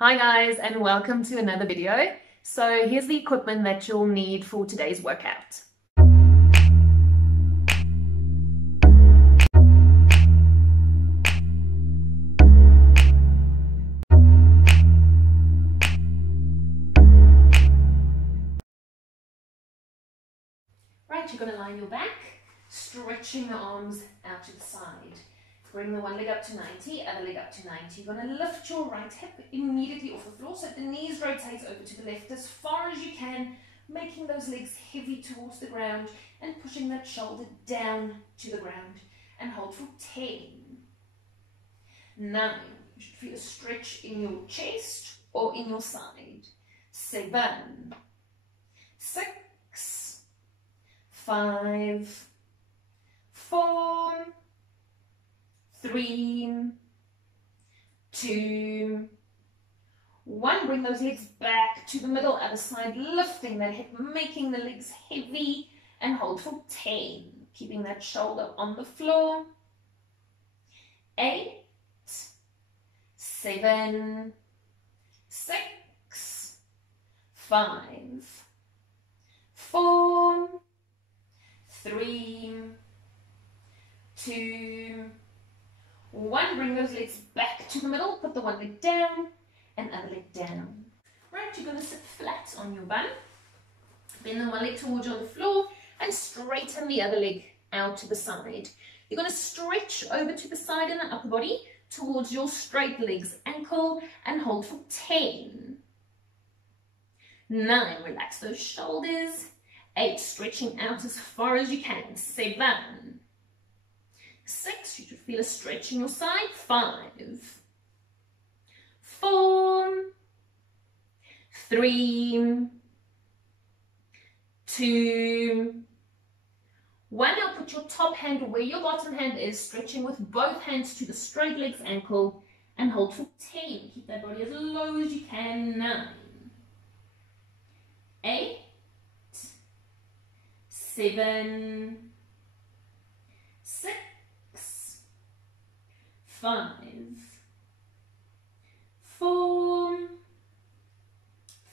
Hi guys, and welcome to another video. So here's the equipment that you'll need for today's workout. Right, you're going to lie on your back, stretching the arms out to the side. Bring the one leg up to 90, other leg up to 90. You're going to lift your right hip immediately off the floor so the knees rotate over to the left as far as you can, making those legs heavy towards the ground and pushing that shoulder down to the ground. And hold for 10. 9. You should feel a stretch in your chest or in your side. 7. 6. 5. 4. 3, 2, 1. Bring those legs back to the middle, other side, lifting that hip, making the legs heavy, and hold for 10. Keeping that shoulder on the floor. 8, 7, 6, 5, 4, 3, 2, 1. Bring those legs back to the middle. Put the one leg down and other leg down. Right, you're going to sit flat on your bum. Bend the one leg towards you on the floor and straighten the other leg out to the side. You're going to stretch over to the side in the upper body towards your straight legs ankle and hold for 10. 9. Relax those shoulders. 8. Stretching out as far as you can. 7. 6, you should feel a stretch in your side. 5, 4, 3, 2, 1. Now put your top hand where your bottom hand is, stretching with both hands to the straight legs ankle and hold for 10. Keep that body as low as you can. 9, 8, 7, 6, 5, 4,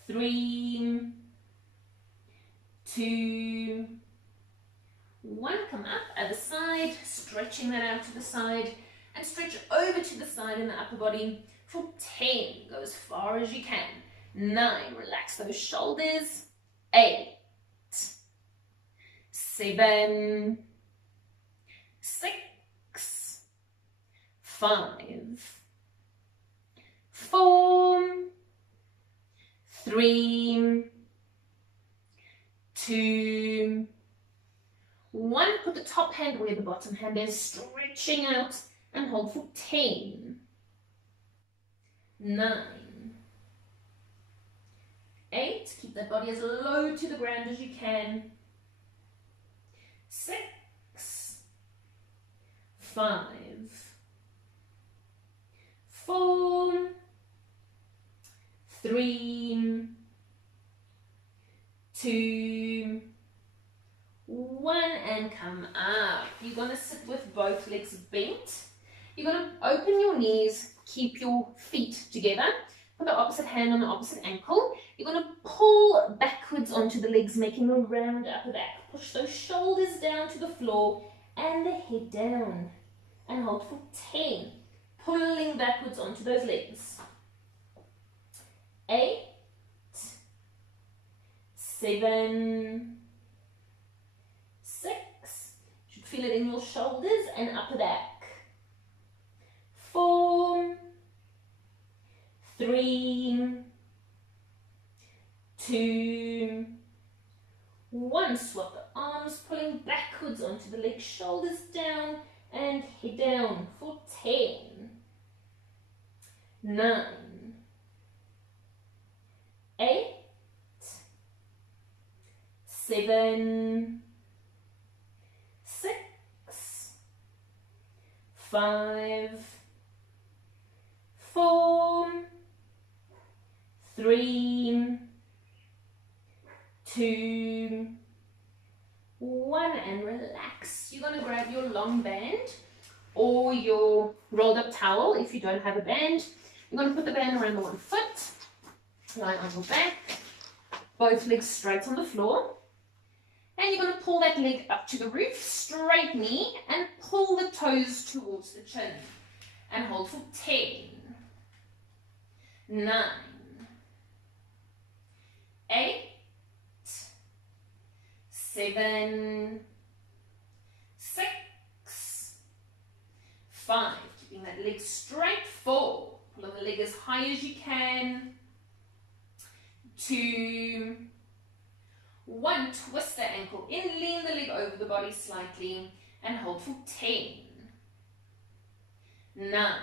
3, 2, 1. Come up, other side, stretching that out to the side and stretch over to the side in the upper body for 10. Go as far as you can. 9, relax those shoulders. 8, 7, 6, 5, 4, 3, 2, 1. Put the top hand where the bottom hand is, stretching out and hold for 10. 9, 8. Keep that body as low to the ground as you can. 6, 5, 4, 3, 2, 1, and come up. You're going to sit with both legs bent. You're going to open your knees, keep your feet together. Put the opposite hand on the opposite ankle. You're going to pull backwards onto the legs, making a round upper back. Push those shoulders down to the floor and the head down. And hold for 10. Pulling backwards onto those legs. 8, 7, 6. You should feel it in your shoulders and upper back. 4, 3, 2, 1. Swap the arms, pulling backwards onto the legs, shoulders down and head down for 10. 9, 8, 7, 6, 5, 4, 3, 2, 1, and relax. You're going to grab your long band or your rolled up towel if you don't have a band. You're going to put the band around the one foot, lie on your back, both legs straight on the floor. And you're going to pull that leg up to the roof, straight knee, and pull the toes towards the chin. And hold for 10, 9, 8, 7, 6, 5. Keeping that leg straight, 4. Pull the leg as high as you can. 2, 1. Twist the ankle in, lean the leg over the body slightly, and hold for 10, 9,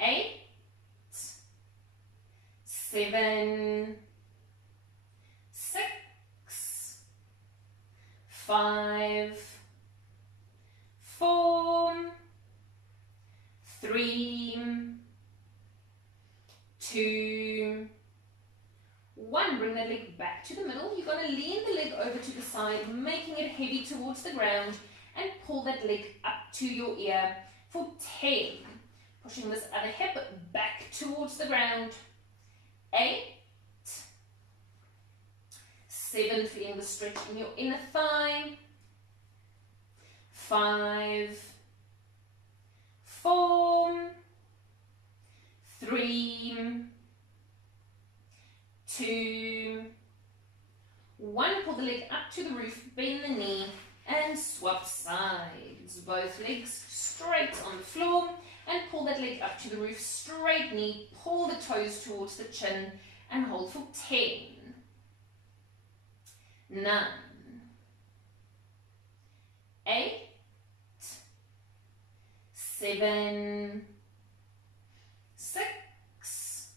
8, 7, 6, 5, 4, 3, 2, 1. Bring that leg back to the middle. You're going to lean the leg over to the side, making it heavy towards the ground, and pull that leg up to your ear for 10. Pushing this other hip back towards the ground. 8, 7. Feeling the stretch in your inner thigh. 5, 4, 3, 2, 1. Pull the leg up to the roof, bend the knee, and swap sides. Both legs straight on the floor, and pull that leg up to the roof, straight knee, pull the toes towards the chin, and hold for 10, 9, 8, 7, 6,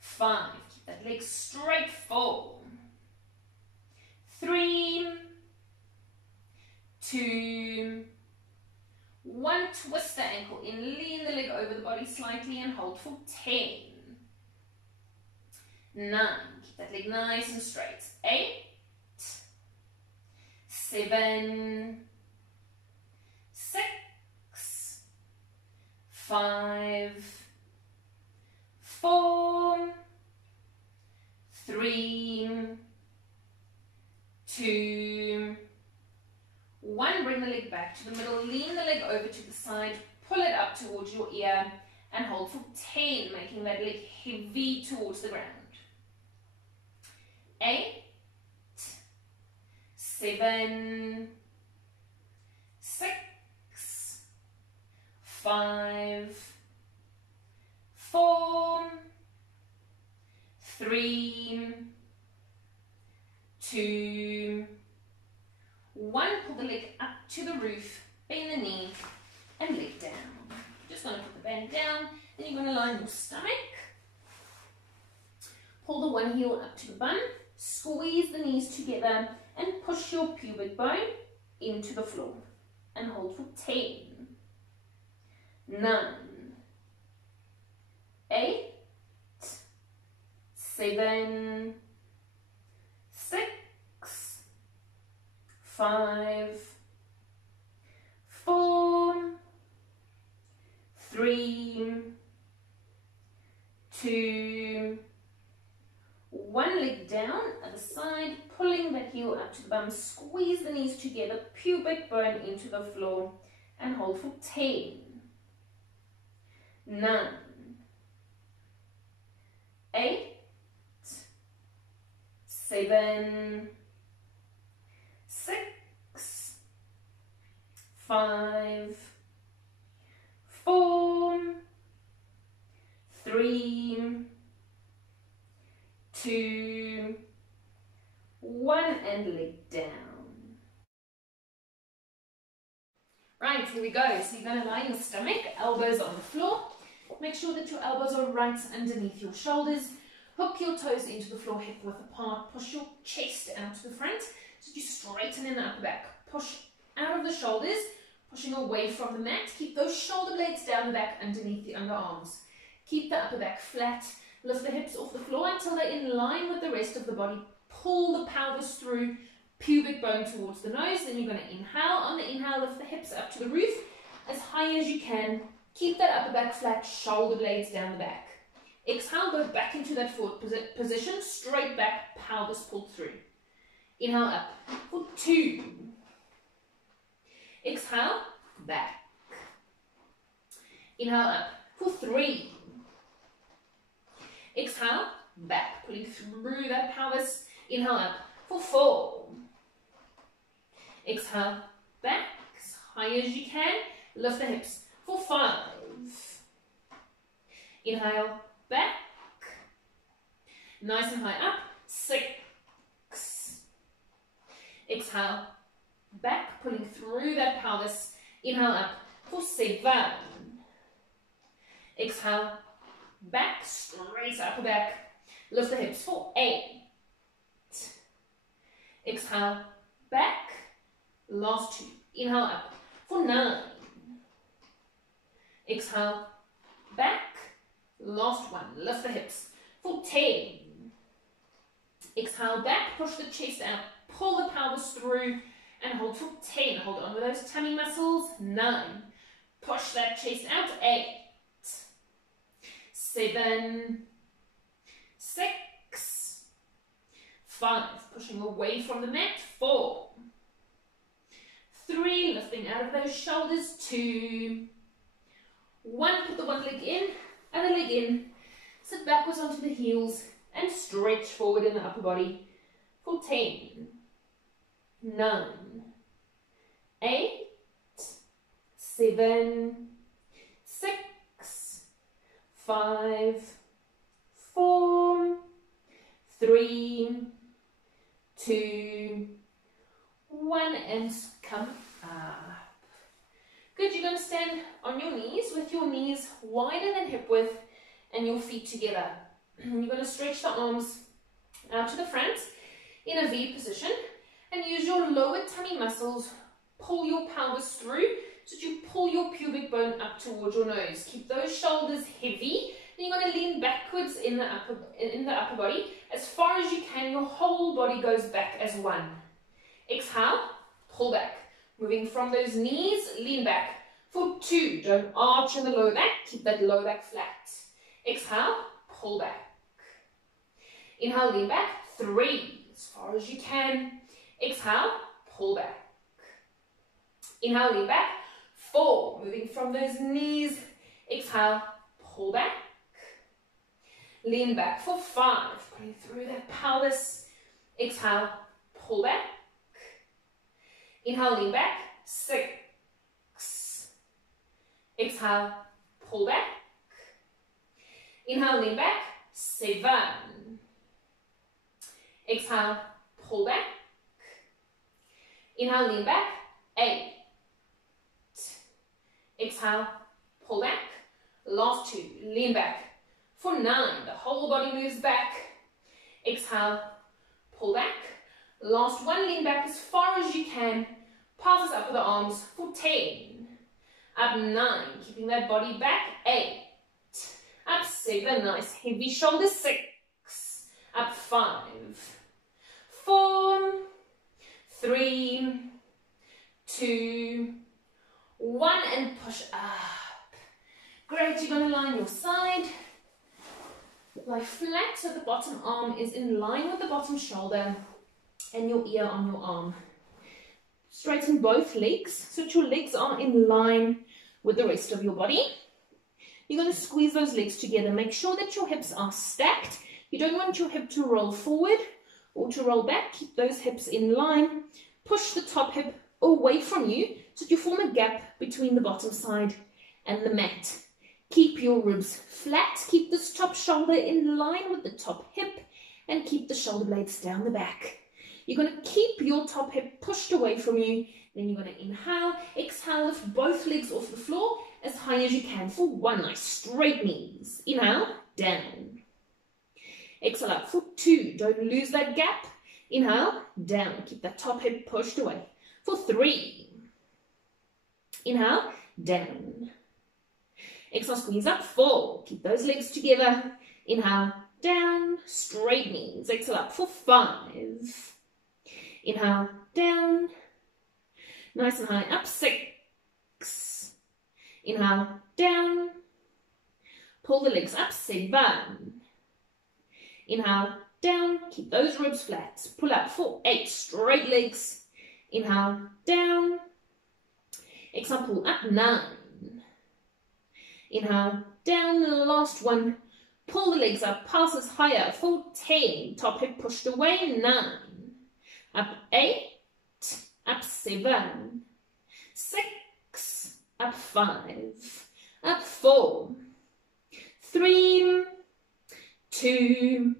5. Keep that leg straight, 4, 3, 2, 1. Twist the ankle in, lean the leg over the body slightly, and hold for 10, 9. Keep that leg nice and straight. 8, 7, 6, 5, 4, 3, 2, 1. Bring the leg back to the middle, lean the leg over to the side, pull it up towards your ear, and hold for 10, making that leg heavy towards the ground. 8, 7, 6, 5, 4, 3, 2, 1. Pull the leg up to the roof, bend the knee, and leg down. Just going to put the band down, then you're going to lie on your stomach. Pull the one heel up to the bum, squeeze the knees together, and push your pubic bone into the floor. And hold for 10, 9, 8, 7, 6, 5, 4, 3, 2, 1. Leg down, other side, pulling that heel up to the bum, squeeze the knees together, pubic bone into the floor, and hold for 10, 9, 8, 7, 6, 5, 4, 3, 2, 1, and leg down. Right, here we go. So you're going to lie on your stomach, elbows on the floor. Make sure that your elbows are right underneath your shoulders. Hook your toes into the floor, hip width apart. Push your chest out to the front so you straighten in the upper back. Push out of the shoulders, pushing away from the mat. Keep those shoulder blades down the back underneath the underarms. Keep the upper back flat. Lift the hips off the floor until they're in line with the rest of the body. Pull the pelvis through, pubic bone towards the nose. Then you're going to inhale. On the inhale, lift the hips up to the roof as high as you can. Keep that upper back flat, shoulder blades down the back. Exhale, go back into that forward position, straight back, pelvis pulled through. Inhale up for 2. Exhale, back. Inhale up for 3. Exhale, back, pulling through that pelvis. Inhale up for 4. Exhale, back, as high as you can. Lift the hips for 5. Inhale, back. Nice and high up. 6. Exhale, back, pulling through that pelvis. Inhale up for 7. Exhale, back, straight upper back. Lift the hips for 8. Exhale, back. Last 2. Inhale up for 9. Exhale, back. Last 1. Lift the hips for 10. Exhale, back. Push the chest out. Pull the pelvis through and hold for 10. Hold on to those tummy muscles. 9. Push that chest out. 8. 7. 6. 5. Pushing away from the mat. 4. 3. Lifting out of those shoulders. 2. 1. Put the one leg in, other leg in. Sit backwards onto the heels and stretch forward in the upper body for 10. 9. 8. 7. 6. 5. 4. 3. 2. 1. And come up. Good, you're going to stand on your knees with your knees wider than hip width and your feet together. You're going to stretch the arms out to the front in a V position and use your lower tummy muscles. Pull your pelvis through so that you pull your pubic bone up towards your nose. Keep those shoulders heavy. Then you're going to lean backwards in the upper body. As far as you can, your whole body goes back as one. Exhale, pull back. Moving from those knees, lean back for 2. Don't arch in the lower back. Keep that lower back flat. Exhale, pull back. Inhale, lean back. 3. As far as you can. Exhale, pull back. Inhale, lean back. 4. Moving from those knees. Exhale, pull back. Lean back for 5. Putting through that pelvis. Exhale, pull back. Inhale, lean back. 6. Exhale, pull back. Inhale, lean back. 7. Exhale, pull back. Inhale, lean back. 8. Exhale, pull back. Last 2. Lean back for 9. The whole body moves back. Exhale, pull back. Last 1. Lean back as far as you can. Passes up with the arms for 10. Up 9. Keeping that body back. 8. Up 7. Nice heavy shoulders. 6. Up 5. 4. 3. 2. 1. And push up. Great. You're going to lie on your side. Lie flat so the bottom arm is in line with the bottom shoulder and your ear on your arm. Straighten both legs so that your legs are in line with the rest of your body. You're going to squeeze those legs together. Make sure that your hips are stacked. You don't want your hip to roll forward or to roll back. Keep those hips in line. Push the top hip away from you so that you form a gap between the bottom side and the mat. Keep your ribs flat. Keep this top shoulder in line with the top hip and keep the shoulder blades down the back. You're going to keep your top hip pushed away from you. Then you're going to inhale, exhale, lift both legs off the floor as high as you can for 1. Nice straight knees. Inhale, down. Exhale up for 2. Don't lose that gap. Inhale, down. Keep that top hip pushed away for 3. Inhale, down. Exhale, squeeze up. 4. Keep those legs together. Inhale, down. Straight knees. Exhale up for 5. Inhale, down. Nice and high. Up. 6. Inhale, down. Pull the legs up, 7. Inhale, down. Keep those ribs flat. Pull up for 8. Straight legs. Inhale, down. Exhale, pull up, 9. Inhale, down. The last one. Pull the legs up, passes higher for 10. Top hip pushed away, 9. Up 8. Up 7. 6. Up 5. Up 4. 3, 2,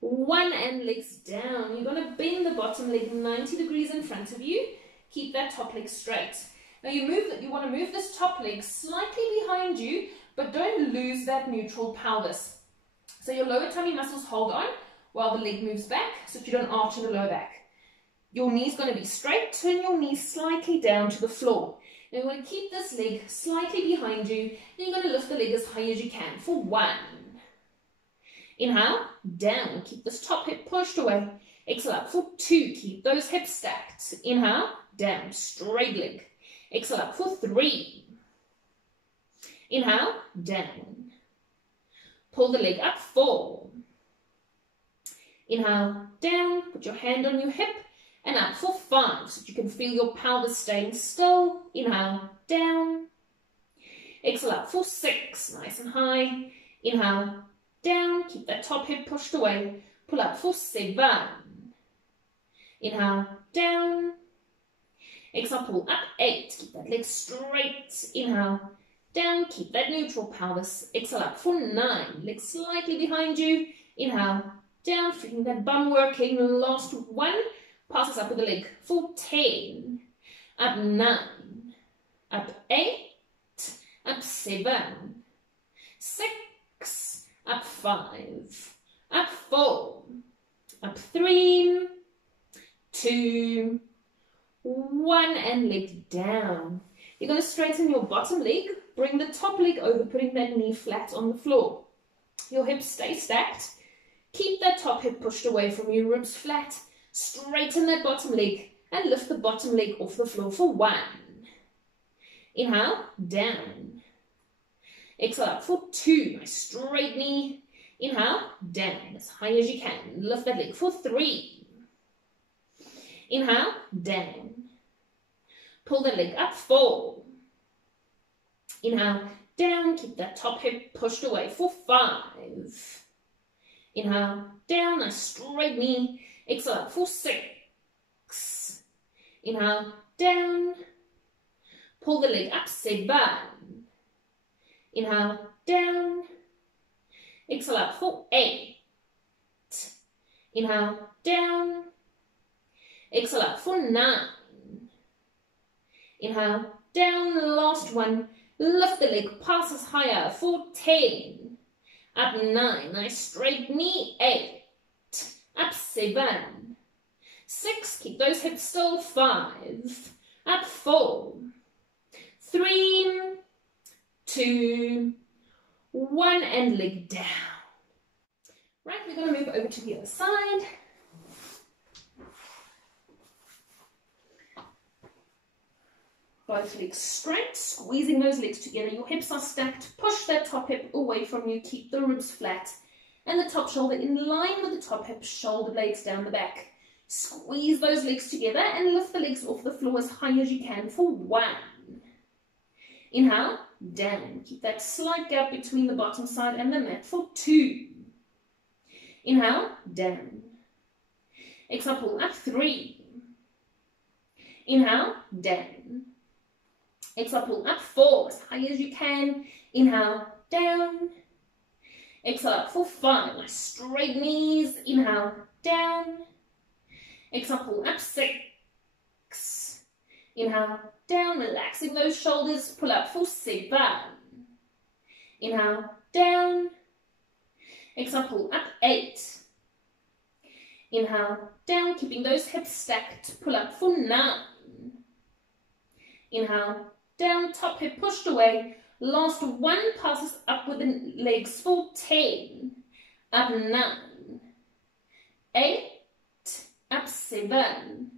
1, and legs down. You're going to bend the bottom leg 90 degrees in front of you. Keep that top leg straight. Now you want to move this top leg slightly behind you, but don't lose that neutral pelvis. So your lower tummy muscles hold on while the leg moves back so that you don't arch in the lower back. Your knee's going to be straight. Turn your knees slightly down to the floor. Now you want to keep this leg slightly behind you, and you're going to lift the leg as high as you can for 1. Inhale, down. Keep this top hip pushed away. Exhale up for 2. Keep those hips stacked. Inhale, down. Straight leg. Exhale up for 3. Inhale, down. Pull the leg up, 4. Inhale, down. Put your hand on your hip. And up for 5, so that you can feel your pelvis staying still. Inhale, down. Exhale up for 6, nice and high. Inhale, down. Keep that top hip pushed away. Pull up for 7. Inhale, down. Exhale, pull up, 8. Keep that leg straight. Inhale, down. Keep that neutral pelvis. Exhale up for 9. Legs slightly behind you. Inhale, down. Feeling that bum working. Last 1. Passes up with the leg for 10, up 9, up 8, up 7, 6, up 5, up 4, up 3, 2, 1, and leg down. You're going to straighten your bottom leg, bring the top leg over, putting that knee flat on the floor. Your hips stay stacked. Keep that top hip pushed away from you, ribs flat. Straighten that bottom leg and lift the bottom leg off the floor for 1. Inhale, down. Exhale up for 2. Nice straight knee. Inhale, down as high as you can. Lift that leg for 3. Inhale, down. Pull the leg up, 4. Inhale, down. Keep that top hip pushed away for 5. Inhale, down. Nice straight knee. Exhale up for 6. Inhale, down. Pull the leg up, 7. Inhale, down. Exhale up for 8. Inhale, down. Exhale up for 9. Inhale, down. The last one. Lift the leg, passes higher for 10. Up 9. Nice straight knee, 8. Up 7, 6, keep those hips still, 5, up 4, 3, 2, 1, and leg down. Right, we're going to move over to the other side. Both legs straight, squeezing those legs together. Your hips are stacked. Push that top hip away from you. Keep the ribs flat. And the top shoulder in line with the top hip, shoulder blades down the back. Squeeze those legs together and lift the legs off the floor as high as you can for 1. Inhale, down. Keep that slight gap between the bottom side and the mat for 2. Inhale, down. Exhale, pull up, 3. Inhale, down. Exhale, pull up, 4 as high as you can. Inhale, down. Exhale up for 5. Nice straight knees. Inhale, down. Exhale, pull up, 6. Inhale, down, relaxing those shoulders. Pull up for 7. Inhale, down. Exhale, pull up, 8. Inhale, down, keeping those hips stacked. Pull up for 9. Inhale, down, top hip pushed away. Last 1 passes up with the legs for 10. Up 9. 8. Up 7.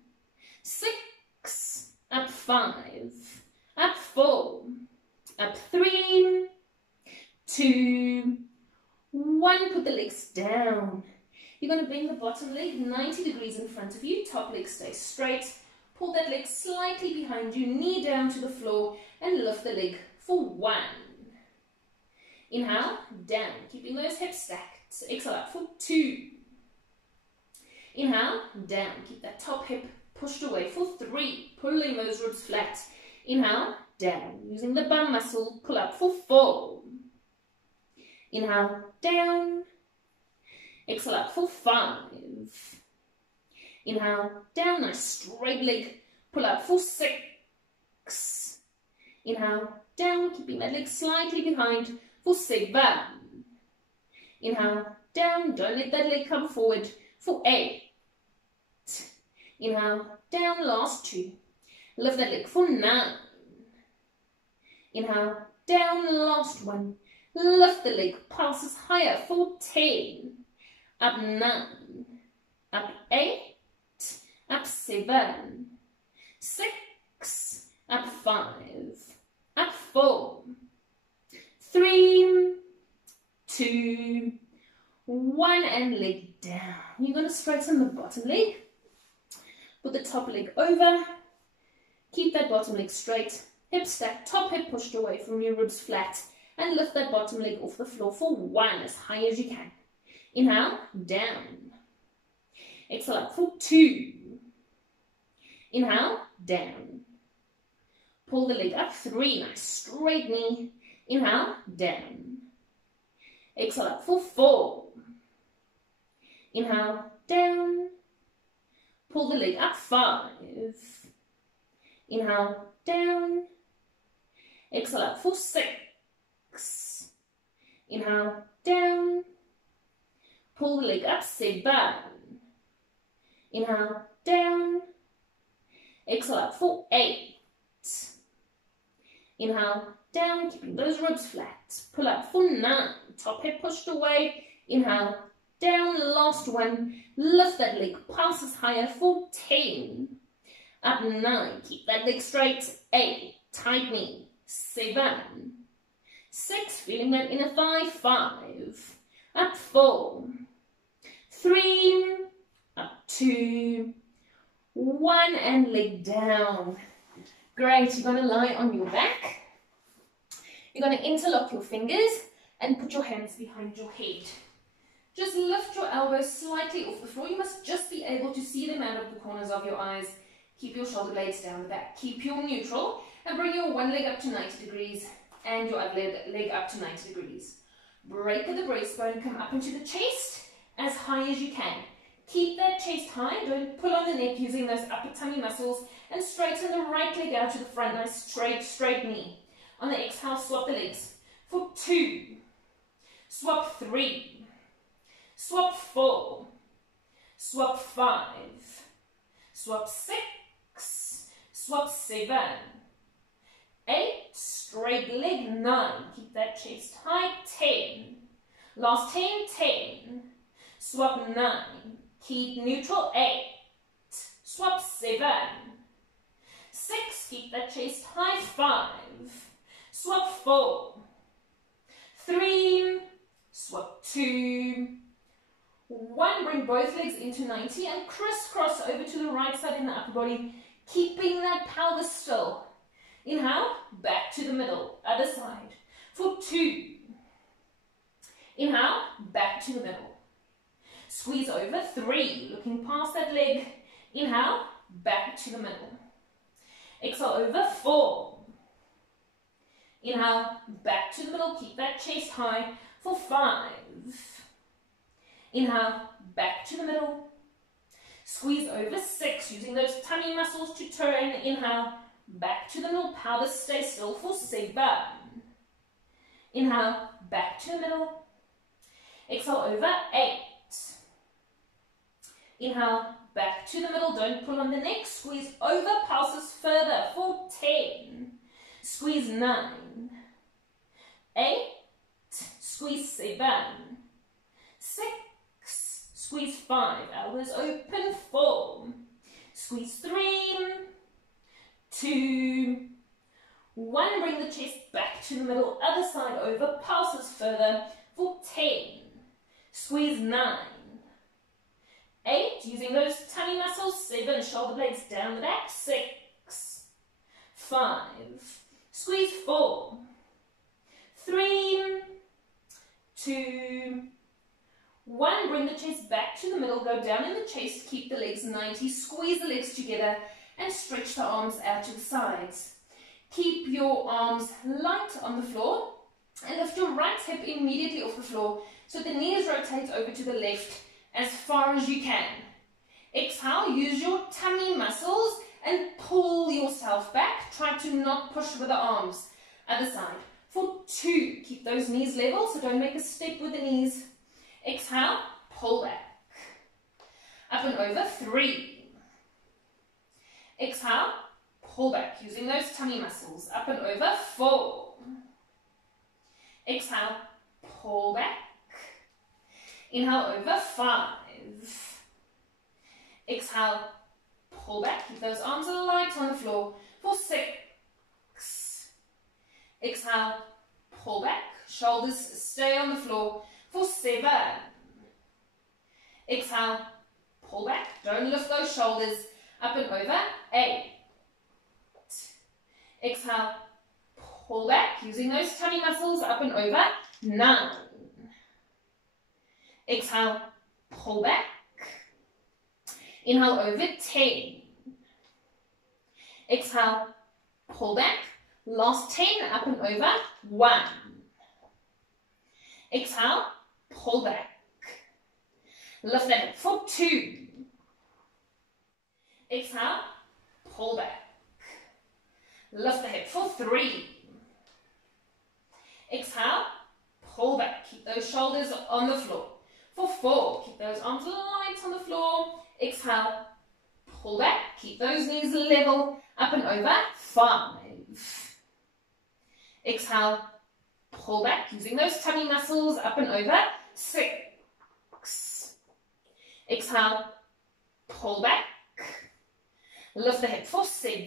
6. Up 5. Up 4. Up 3, 2, 1. Put the legs down. You're going to bring the bottom leg 90 degrees in front of you. Top leg stays straight. Pull that leg slightly behind you. Knee down to the floor and lift the leg for 1. Inhale, down. Keeping those hips stacked. Exhale up for 2. Inhale, down. Keep that top hip pushed away for 3. Pulling those ribs flat. Inhale, down. Using the bum muscle, pull up for 4. Inhale, down. Exhale up for 5. Inhale, down. Nice straight leg. Pull up for 6. Inhale, down. Keeping that leg slightly behind for 7. Inhale, down. Don't let that leg come forward for 8. Inhale, down. Last 2. Lift that leg for 9. Inhale, down. Last 1. Lift the leg. Passes higher for 10. Up 9. Up 8. Up 7. 6. Up 5. Up 4. 3, 2, 1, and leg down. You're going to straighten the bottom leg. Put the top leg over. Keep that bottom leg straight. Hip stacked, top hip pushed away from your ribs flat. And lift that bottom leg off the floor for 1, as high as you can. Inhale, down. Exhale up for 2. Inhale, down. Pull the leg up, 3, nice straight knee. Inhale, down. Exhale up for 4. Inhale, down. Pull the leg up, 5. Inhale, down. Exhale up for 6. Inhale, down. Pull the leg up, 7. Inhale, down. Exhale up for 8. Inhale, down, keeping those ribs flat. Pull up for 9. Top hip pushed away. Inhale, down, last 1. Lift that leg, passes higher for 10. Up 9, keep that leg straight. 8, tight knee. 7. 6, feeling that inner thigh. 5. Up 4. 3. Up 2. 1, and leg down. Great, you're going to lie on your back. You're going to interlock your fingers and put your hands behind your head. Just lift your elbows slightly off the floor. You must just be able to see them out of the corners of your eyes. Keep your shoulder blades down the back. Keep your neutral and bring your one leg up to 90 degrees and your other leg up to 90 degrees. Break the breastbone, come up into the chest as high as you can. Keep that chest high, don't pull on the neck using those upper tummy muscles, and straighten the right leg out to the front, nice straight knee. On the exhale, swap the legs for 2, swap 3, swap 4, swap 5, swap 6, swap 7, 8, straight leg, 9, keep that chest high, 10, last 10, 10, swap 9, keep neutral, 8, swap 7, 6, keep that chest high, 5, swap 4, 3, swap 2, 1, bring both legs into 90 and crisscross over to the right side in the upper body, keeping that pelvis still. Inhale, back to the middle, other side, for 2. Inhale, back to the middle. Squeeze over, 3, looking past that leg. Inhale, back to the middle. Exhale over, 4. Inhale, back to the middle, keep that chest high for 5. Inhale, back to the middle. Squeeze over, 6, using those tummy muscles to turn. Inhale, back to the middle, pelvis stay still for 7. Inhale, back to the middle. Exhale over, 8. Inhale, back to the middle, don't pull on the neck, squeeze over, pulses further for 10. Squeeze 9. 8. Squeeze 7. 6. Squeeze 5. Elbows open. 4. Squeeze 3. 2. 1. Bring the chest back to the middle, other side over, pulses further for 10. Squeeze 9. 8, using those tummy muscles. 7, shoulder blades down the back. 6. 5. Squeeze 4. 3. 2. 1, bring the chest back to the middle, go down in the chest, keep the legs 90, squeeze the legs together and stretch the arms out to the sides. Keep your arms light on the floor and lift your right hip immediately off the floor so the knees rotate over to the left as far as you can. Exhale, use your tummy muscles and pull yourself back. Try to not push with the arms. Other side. For 2, keep those knees level, so don't make a step with the knees. Exhale, pull back. Up and over, 3. Exhale, pull back, using those tummy muscles. Up and over, 4. Exhale, pull back. Inhale over, 5. Exhale, pull back. Keep those arms light on the floor for 6. Exhale, pull back. Shoulders stay on the floor for 7. Exhale, pull back. Don't lift those shoulders. Up and over, 8. Exhale, pull back. Using those tummy muscles. Up and over, 9. Exhale, pull back. Inhale over, 10. Exhale, pull back. Last 10, up and over, 1. Exhale, pull back. Lift the hip for 2. Exhale, pull back. Lift the hip for 3. Exhale, pull back. Keep those shoulders on the floor. For 4, keep those arms light on the floor. Exhale, pull back. Keep those knees level. Up and over, 5. Exhale, pull back. Using those tummy muscles. Up and over, 6. Exhale, pull back. Lift the hip for 7.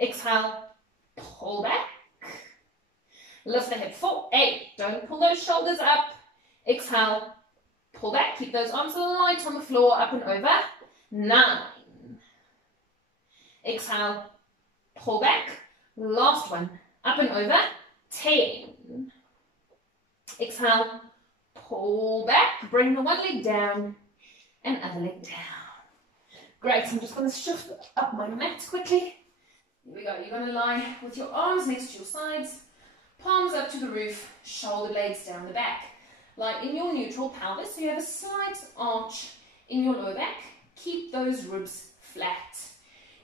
Exhale, pull back. Lift the hip for 8. Don't pull those shoulders up. Exhale, pull back. Keep those arms light on the floor. Up and over, 9. Exhale, pull back. Last one. Up and over, 10. Exhale, pull back. Bring the one leg down and other leg down. Great. I'm just going to shift up my mat quickly. Here we go. You're going to lie with your arms next to your sides, palms up to the roof, shoulder blades down the back. Lie in your neutral pelvis, so you have a slight arch in your lower back. Keep those ribs flat.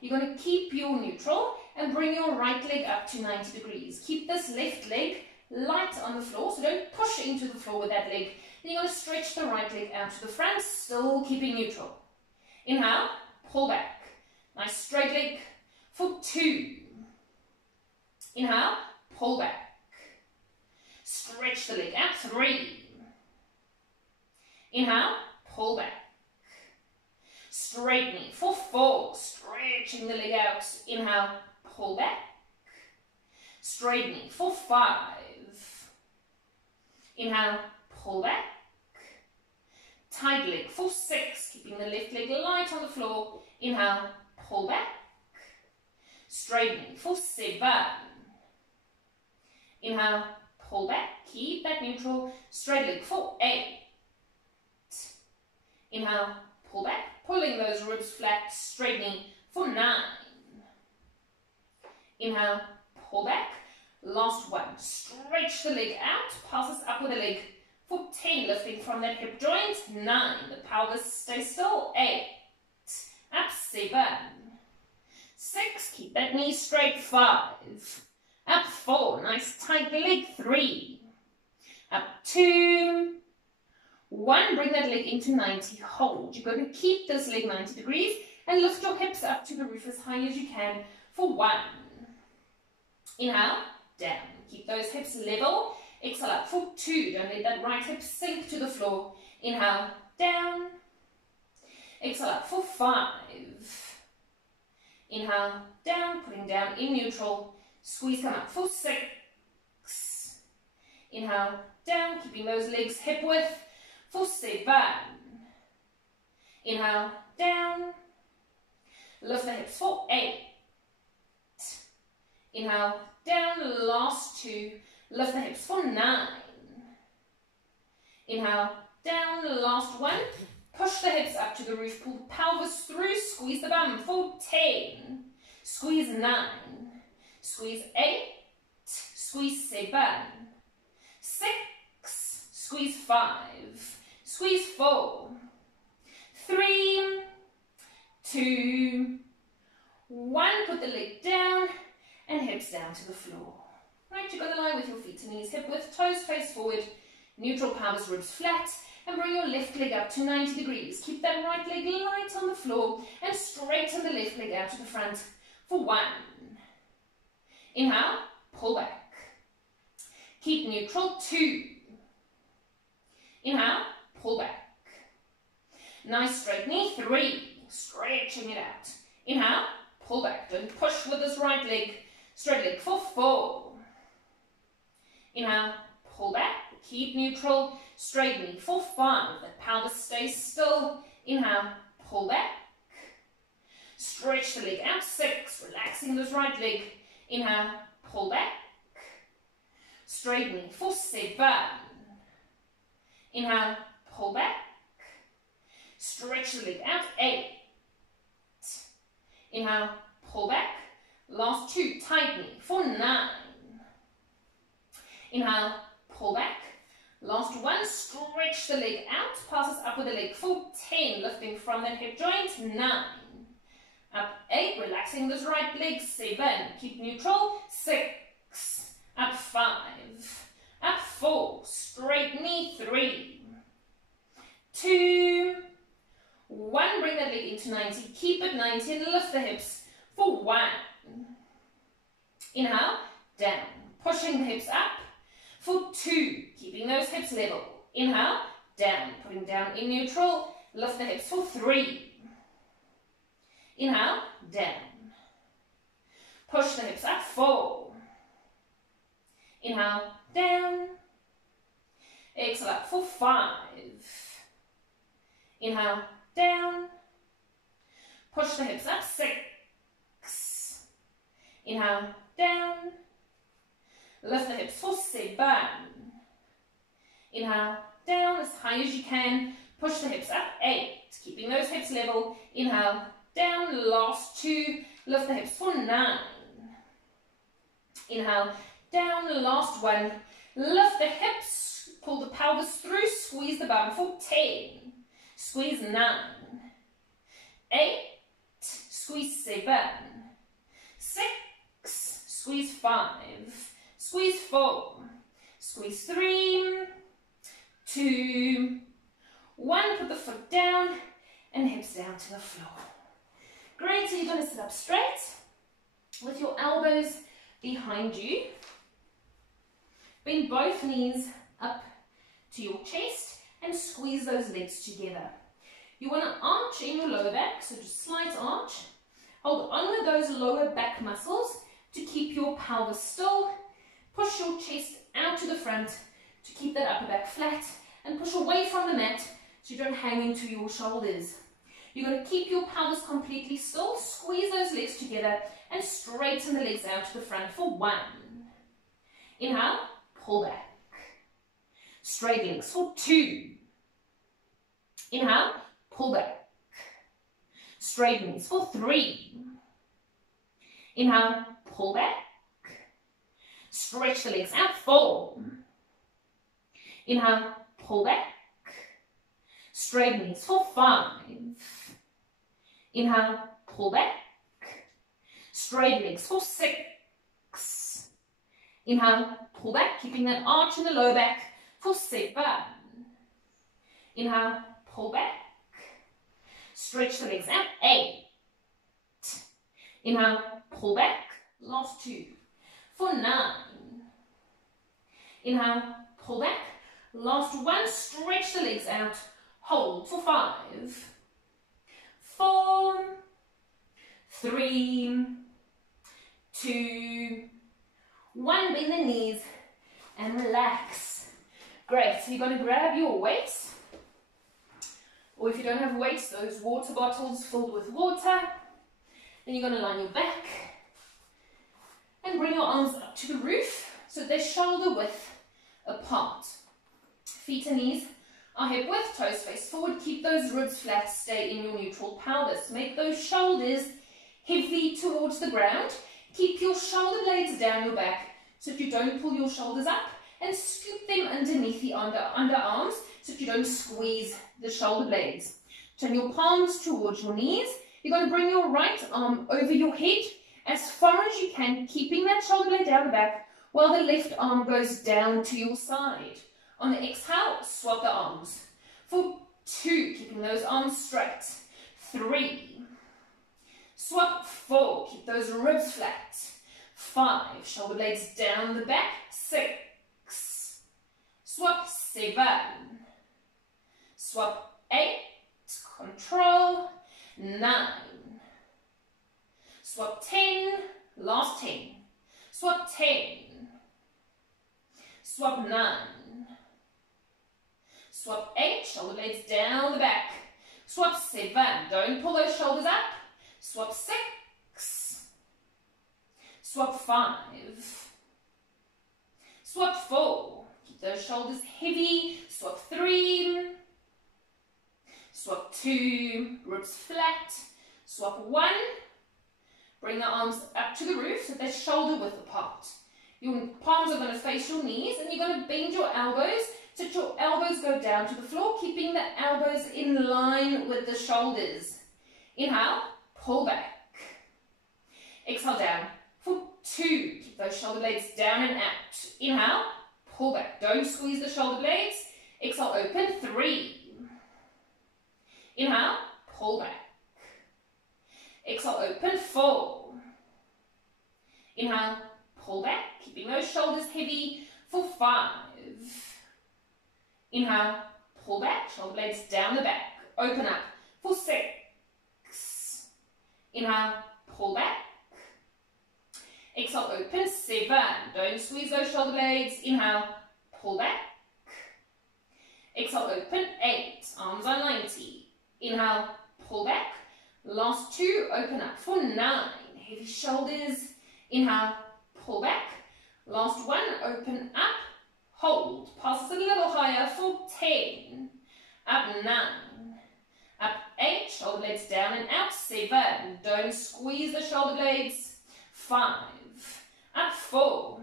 You're going to keep your neutral and bring your right leg up to 90 degrees. Keep this left leg light on the floor, so don't push into the floor with that leg. Then you're going to stretch the right leg out to the front, still keeping neutral. Inhale, pull back. Nice straight leg for 2. Inhale, pull back. Stretch the leg out, 3. Inhale, pull back. Straight knee for 4. Stretching the leg out. Inhale, pull back. Straight knee for 5. Inhale, pull back. Tight leg for 6. Keeping the left leg light on the floor. Inhale, pull back. Straight knee for 7. Inhale, pull back. Keep that neutral. Straight leg for 8. Inhale, pull back. Pulling those ribs flat. Straight knee for 9. Inhale, pull back. Last one. Stretch the leg out. Passes up with the leg for 10. Lifting from that hip joint. 9. The pelvis stays still. 8. Up. 7. 6. Keep that knee straight. 5. Up. 4. Nice tight leg. 3. Up. 2. 1. Bring that leg into 90. Hold. You're going to keep this leg 90 degrees and lift your hips up to the roof as high as you can for 1. Inhale. Down. Keep those hips level. Exhale up for 2. Don't let that right hip sink to the floor. Inhale. Down. Exhale up for 5. Inhale. Down. Putting down in neutral. Squeeze, come up for 6. Inhale, down, keeping those legs hip width for 7. Inhale, down. Lift the hips for 8. Inhale, down, last 2. Lift the hips for 9. Inhale, down, last 1. Push the hips up to the roof, pull the pelvis through, squeeze the bum for 10. Squeeze 9. Squeeze 8. Squeeze 7. 6. Squeeze 5. Squeeze 4. 3, 2, 1. Put the leg down and hips down to the floor. Right, you're going to lie with your feet and knees hip width, toes face forward, neutral pelvis, ribs flat, and bring your left leg up to 90 degrees. Keep that right leg light on the floor and straighten the left leg out to the front for 1. Inhale, pull back. Keep neutral, 2. Inhale, pull back. Nice straight knee, 3. Stretching it out. Inhale, pull back. Don't push with this right leg. Straight leg for 4. Inhale, pull back. Keep neutral. Straight knee for 5. The pelvis stays still. Inhale, pull back. Stretch the leg out. 6. Relaxing this right leg. Inhale, pull back. Straight knee for 7. Inhale, pull back. Stretch the leg out. 8. Inhale, pull back. Last 2. Tight knee for 9. Inhale, pull back. Last 1. Stretch the leg out. Passes up with the leg for 10. Lifting from that hip joint. 9. Up 8. Relaxing this right leg. 7. Keep neutral. 6. Up 5. Up 4. Straight knee. 3. 2. 1. Bring that leg into 90. Keep it 90 and lift the hips for 1. Inhale, down. Pushing the hips up for 2. Keeping those hips level. Inhale, down. Putting down in neutral. Lift the hips for 3. Inhale, down. Push the hips up. 4. Inhale, down. Exhale up for 5. Inhale, down. Push the hips up. 6. Inhale, down. Lift the hips for 7. Inhale, down as high as you can. Push the hips up. 8. Keeping those hips level. Inhale, down. Last 2. Lift the hips for 9. Inhale, down. Last 1. Lift the hips. Pull the pelvis through. Squeeze the bum for 10. Squeeze 9. 8. Squeeze 7. 6. Squeeze 5. Squeeze 4. Squeeze 3. 2. 1. Put the foot down and hips down to the floor. Great, so you're going to sit up straight with your elbows behind you. Bring both knees up to your chest and squeeze those legs together. You want to arch in your lower back, so just slight arch. Hold on with those lower back muscles to keep your pelvis still. Push your chest out to the front to keep that upper back flat and push away from the mat so you don't hang into your shoulders. You're going to keep your pelvis completely still, squeeze those legs together and straighten the legs out to the front for 1. Inhale, pull back. Straight legs for 2. Inhale, pull back. Straight knees for 3. Inhale, pull back. Stretch the legs out. 4. Inhale, pull back. Straight knees for 5. Inhale, pull back. Straight legs for 6. Inhale, pull back, keeping that arch in the lower back for 7. Inhale, pull back. Stretch the legs out. 8. Inhale, pull back. Last 2 for 9. Inhale, pull back. Last 1, stretch the legs out. Hold for 5. 4. 3. 2. 1, bend the knees and relax. Great, so you're going to grab your weights, or if you don't have weights, those water bottles filled with water. Then you're going to line your back and bring your arms up to the roof so they're shoulder width apart. Feet and knees are hip width, toes face forward. Keep those ribs flat, stay in your neutral pelvis. Make those shoulders heavy towards the ground. Keep your shoulder blades down your back so that you don't pull your shoulders up, and scoop them underneath the underarms so that you don't squeeze the shoulder blades. Turn your palms towards your knees. You're going to bring your right arm over your head as far as you can, keeping that shoulder blade down the back while the left arm goes down to your side. On the exhale, swap the arms. For 2, keeping those arms straight. 3. Swap. 4, keep those ribs flat. 5, shoulder blades down the back. 6. Swap. 7. Swap. 8. Control. 9. Swap. 10. Last 10. Swap. 10. Swap. 9. Swap. 8, shoulder blades down the back. Swap. 7, don't pull those shoulders up. Swap. 6. Swap. 5. Swap. 4, keep those shoulders heavy. Swap. 3. Swap. 2, ribs flat. Swap. 1, bring the arms up to the roof so they're shoulder width apart. Your palms are going to face your knees, and you're going to bend your elbows so that your elbows go down to the floor, keeping the elbows in line with the shoulders. Inhale, pull back. Exhale, down. For 2, keep those shoulder blades down and out. Inhale, pull back. Don't squeeze the shoulder blades. Exhale, open. 3. Inhale, pull back. Exhale, open. 4. Inhale, pull back, keeping those shoulders heavy. For 5. Inhale, pull back, shoulder blades down the back. Open up. For 6. Inhale, pull back. Exhale, open. 7. Don't squeeze those shoulder blades. Inhale, pull back. Exhale, open. 8. Arms are 90. Inhale, pull back. Last 2, open up. For 9. Heavy shoulders. Inhale, pull back. Last 1, open up. Hold. Pass it a little higher. For 10. Up. 9. Up. 8. Shoulder blades down and out. 7. Don't squeeze the shoulder blades. 5. Up. 4.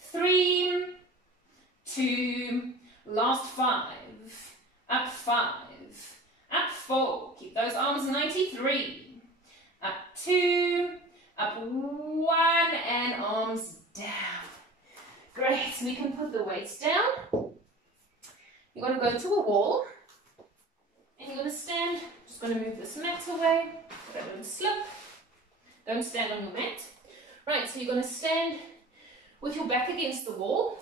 3. 2. Last 5. Up. 5. Up. 4. Keep those arms 93. Up. 2. Up. 1. And arms down. Great. We can put the weights down. You're going to go to a wall. And you're going to stand. Just going to move this mat away so that don't slip. Don't stand on your mat. Right, so you're going to stand with your back against the wall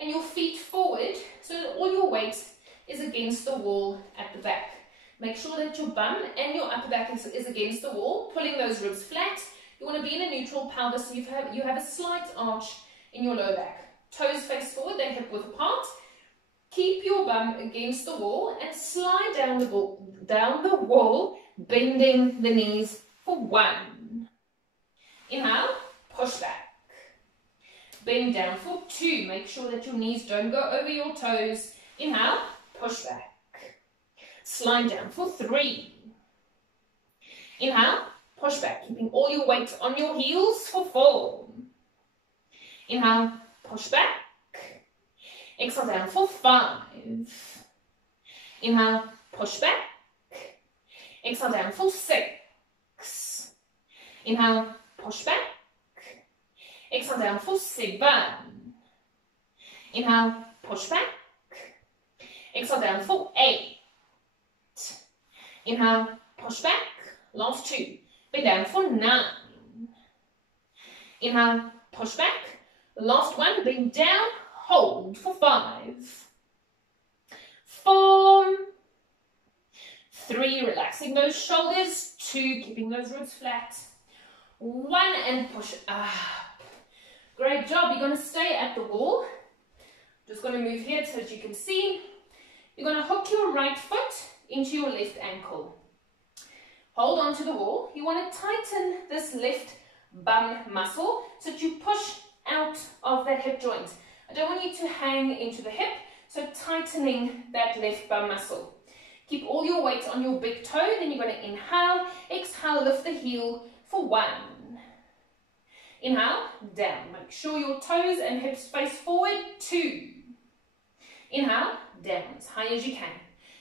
and your feet forward so that all your weight is against the wall at the back. Make sure that your bum and your upper back is against the wall, pulling those ribs flat. You want to be in a neutral pelvis so you have a slight arch in your lower back. Toes face forward, they're hip width apart. Keep your bum against the wall and slide down the wall, bending the knees for 1. Inhale, push back. Bend down for 2. Make sure that your knees don't go over your toes. Inhale, push back. Slide down for 3. Inhale, push back, keeping all your weight on your heels for 4. Inhale, push back. Exhale down for 5. Inhale, push back. Exhale down for 6. Inhale, push back. Exhale down for 7. Inhale, push back. Exhale down for 8. Inhale, push back. Last 2. Bend down for 9. Inhale, push back. Last 1. Bend down. Hold for 5. 4. 3. Relaxing those shoulders. 2. Keeping those ribs flat. 1. And push up. you're going to stay at the wall. Just going to move here so that you can see. You're going to hook your right foot into your left ankle. Hold on to the wall. You want to tighten this left bum muscle so that you push out of that hip joint. I don't want you to hang into the hip, so tightening that left bum muscle. Keep all your weight on your big toe, then you're going to inhale, exhale, lift the heel for 1. Inhale, down. Make sure your toes and hips face forward, 2. Inhale, down as high as you can.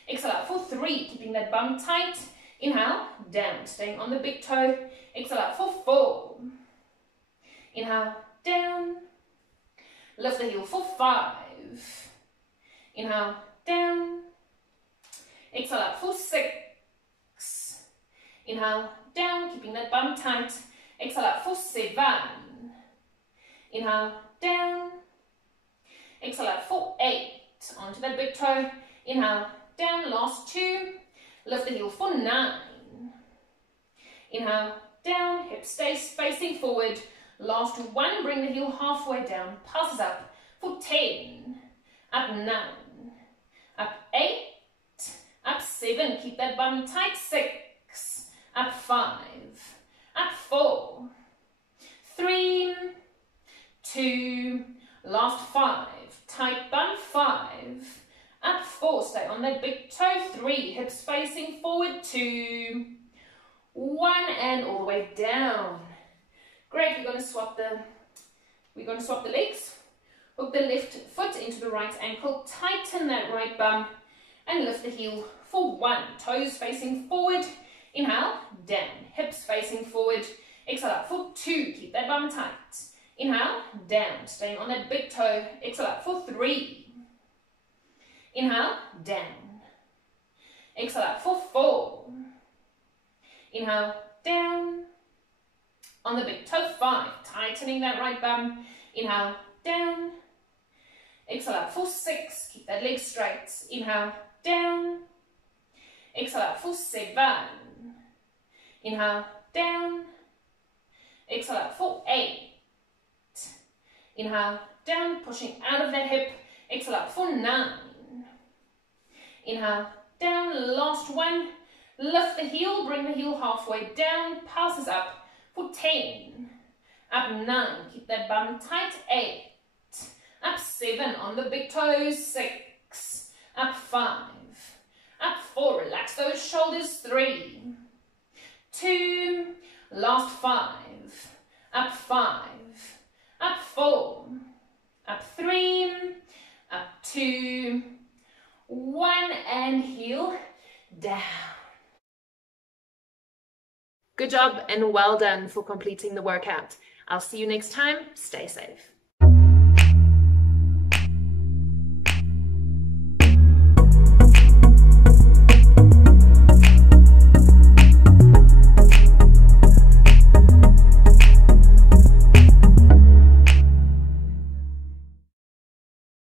Exhale out for 3, keeping that bum tight. Inhale, down, staying on the big toe. Exhale out for 4. Inhale, down. Lift the heel for 5. Inhale, down. Exhale out for 6. Inhale, down, keeping that bum tight. Exhale out for 7. Inhale, down. Exhale out for 8. Onto that big toe. Inhale, down, last 2. Lift the heel for 9. Inhale, down, hips stay facing forward. Last 1, bring the heel halfway down. Passes up for 10. Up 9. Up 8. Up 7, keep that bum tight. 6. Up 5. Up 4. 3. 2. Last 5. Tight bum. 5. Up 4. Stay on that big toe. 3. Hips facing forward. 2. 1 and all the way down. Great. We're going to swap the legs. Hook the left foot into the right ankle. Tighten that right bum and lift the heel for 1. Toes facing forward. Inhale, down. Hips facing forward. Exhale out for 2. Keep that bum tight. Inhale, down. Staying on that big toe. Exhale out for 3. Inhale, down. Exhale out for 4. Inhale, down. On the big toe, 5. Tightening that right bum. Inhale, down. Exhale out for 6. Keep that leg straight. Inhale, down. Exhale out for 7. Inhale, down. Exhale out for 8. Inhale, down, pushing out of that hip. Exhale out for 9. Inhale, down, last 1. Lift the heel, bring the heel halfway down. Passes up for 10. Up 9, keep that bum tight. 8. Up 7 on the big toes. 6. Up 5. Up 4, relax those shoulders. 3. 2. Last 5. Up 5. Up 4. Up 3. Up 2. 1 and heel down. Good job and well done for completing the workout. I'll see you next time. Stay safe.